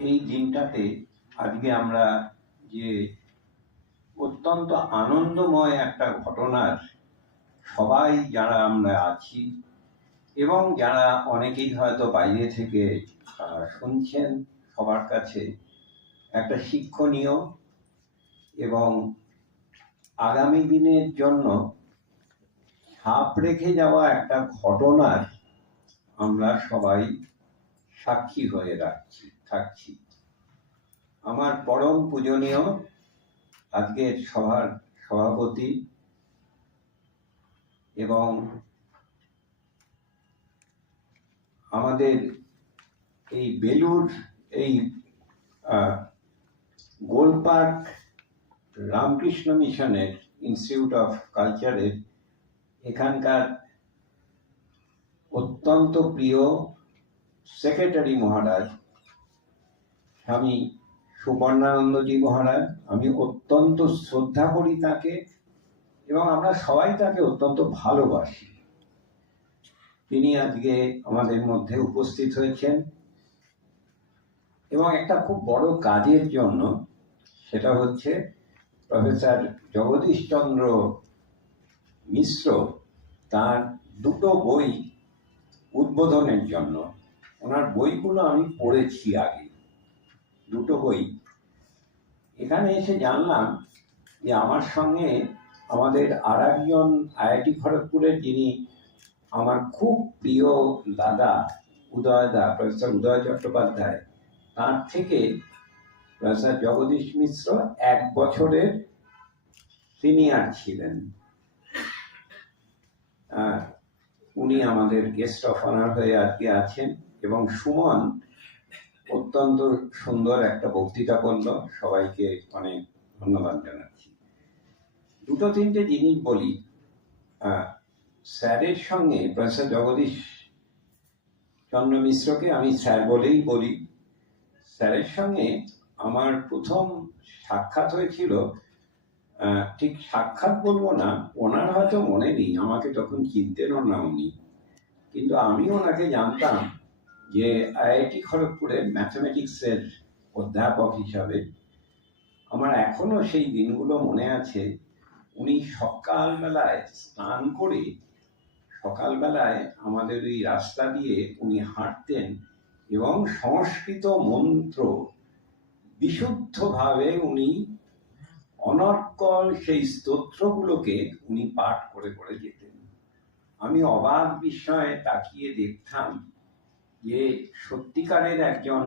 এই দিনটাতে আজকে আমরা যে অত্যন্ত আনন্দময় একটা ঘটনার সবাই যারা আমরা আছি এবং যারা অনেকেই হয়তো বাইরে থেকে শুনছেন, সবার কাছে একটা শিক্ষণীয় এবং আগামী দিনের জন্য ছাপ রেখে যাওয়া একটা ঘটনার আমরা সবাই সাক্ষী হয়ে থাকছি। আমার পরম পূজনীয় আজকের সভার সভাপতি এবং আমাদের এই বেলুর এই গোলপার্ক রামকৃষ্ণ মিশনের ইনস্টিটিউট অফ কালচারের এখানকার অত্যন্ত প্রিয় সেক্রেটারি মহারাজ স্বামী সুবর্ণানন্দজি মহারাজ, আমি অত্যন্ত শ্রদ্ধা করি তাকে এবং আমরা সবাই তাকে অত্যন্ত ভালোবাসি। তিনি আজকে আমাদের মধ্যে উপস্থিত হয়েছেন এবং একটা খুব বড় কাজের জন্য, সেটা হচ্ছে প্রফেসর জগদীশ চন্দ্র মিশ্র তার দুটো বই উদ্বোধনের জন্য। ওনার বইগুলো আমি পড়েছি আগে, দুটো বই। এখানে এসে জানলাম যে আমার সঙ্গে আমাদের আর একজন আইআইটি খড়গপুরের, যিনি আমার খুব প্রিয় দাদা প্রফেসর উদয় চট্টোপাধ্যায়, তার থেকে প্রফেসর জগদীশ মিশ্র 1 বছরের সিনিয়র ছিলেন। উনি আমাদের গেস্ট অফ অনার হয়ে আজকে আছেন এবং সুমন অত্যন্ত সুন্দর একটা বক্তৃতা করল। সবাইকে অনেক ধন্যবাদ জানাচ্ছি। 2-3টে জিনিস বলি। স্যারের সঙ্গে, প্রফেসর জগদীশ চন্দ্র মিশ্রকে আমি স্যার বলেই বলি, স্যারের সঙ্গে আমার প্রথম সাক্ষাৎ হয়েছিল, ঠিক সাক্ষাৎ বলবো না, ওনার হয়তো মনে নেই, আমাকে তখন চিনতেনও না উনি, কিন্তু আমি ওনাকে জানতাম যে আইআইটি খড়গপুরের ম্যাথমেটিক্সের অধ্যাপক হিসাবে। আমার এখনো সেই দিনগুলো মনে আছে। উনি সকালবেলায় স্নান করে সকালবেলায় আমাদের ওই রাস্তা দিয়ে উনি হাঁটতেন এবং সংস্কৃত মন্ত্র বিশুদ্ধভাবে উনি অনর্গল সেই স্তোত্রগুলোকে উনি পাঠ করে করে যেতেন। আমি অবাক বিস্ময়ে তাকিয়ে দেখতাম যে সত্যিকারের একজন